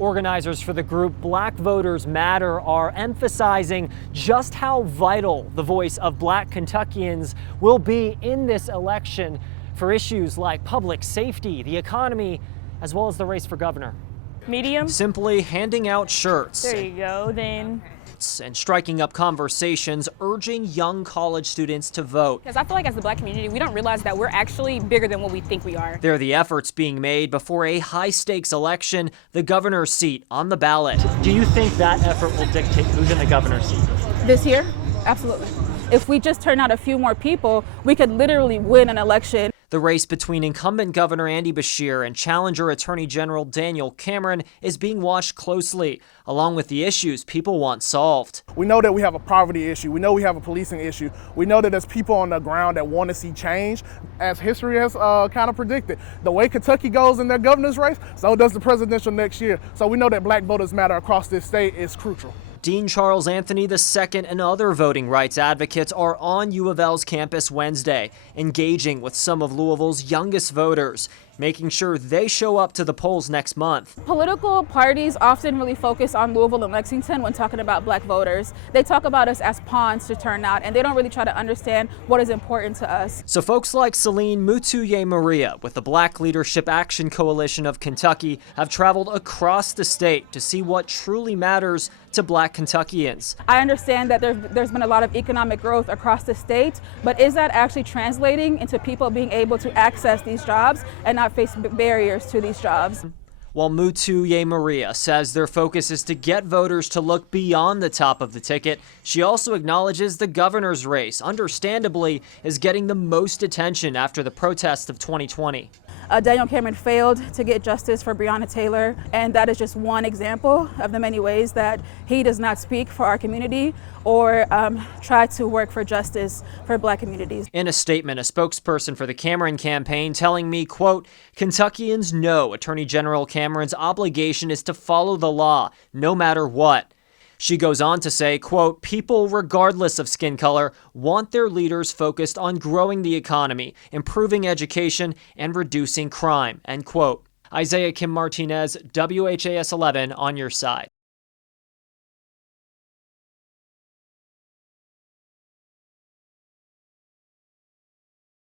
Organizers for the group Black Voters Matter are emphasizing just how vital the voice of Black Kentuckians will be in this election for issues like public safety, the economy, as well as the race for governor. Medium. Simply handing out shirts. There you go, then. And striking up conversations, urging young college students to vote. Because I feel like as the Black community, we don't realize that we're actually bigger than what we think we are. They're the efforts being made before a high-stakes election, the governor's seat on the ballot. Do you think that effort will dictate who's in the governor's seat? This year? Absolutely. If we just turn out a few more people, we could literally win an election. The race between incumbent Governor Andy Beshear and challenger Attorney General Daniel Cameron is being watched closely, along with the issues people want solved. We know that we have a poverty issue. We know we have a policing issue. We know that there's people on the ground that want to see change. As history has kind of predicted, the way Kentucky goes in their governor's race, so does the presidential next year. So we know that Black voters matter across this state is crucial. Dean Charles Anthony II and other voting rights advocates are on U of L's campus Wednesday, engaging with some of Louisville's youngest voters, making sure they show up to the polls next month. Political parties often really focus on Louisville and Lexington when talking about Black voters. They talk about us as pawns to turn out, and they don't really try to understand what is important to us. So folks like Celine Mutuye Maria with the Black Leadership Action Coalition of Kentucky have traveled across the state to see what truly matters to Black Kentuckians. I understand that there's been a lot of economic growth across the state, but is that actually translating into people being able to access these jobs and not face barriers to these jobs? While Mutuye Maria says their focus is to get voters to look beyond the top of the ticket, she also acknowledges the governor's race, understandably, is getting the most attention after the protests of 2020. Daniel Cameron failed to get justice for Breonna Taylor, and that is just one example of the many ways that he does not speak for our community or try to work for justice for Black communities. In a statement, a spokesperson for the Cameron campaign telling me, quote, "Kentuckians know Attorney General Cameron's obligation is to follow the law, no matter what." She goes on to say, quote, "People, regardless of skin color, want their leaders focused on growing the economy, improving education, and reducing crime," end quote. Isaiah Kim Martinez, WHAS 11 on your side.